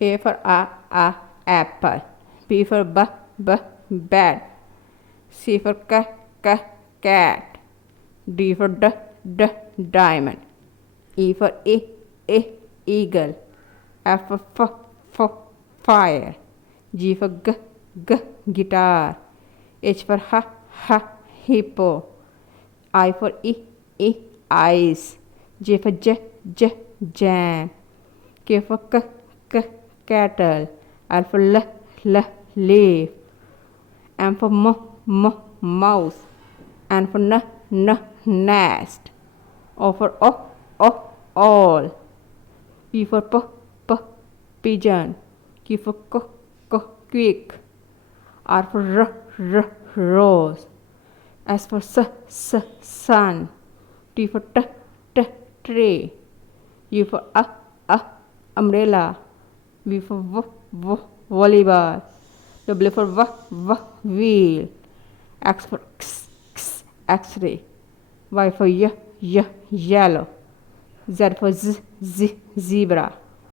A for apple. B for bed. C for cat. D for diamond. E for eagle. F for fire. G for guitar. H for hippo. I for eyes. J for jam. K for kettle. L for leaf. M for mouse. N for nest. O for all. P for pigeon. Q for quick. R for rose. S for sun. T for tree. U for umbrella. V for volleyball. W for wheel. X for X-ray. Y for yellow. Z for zebra.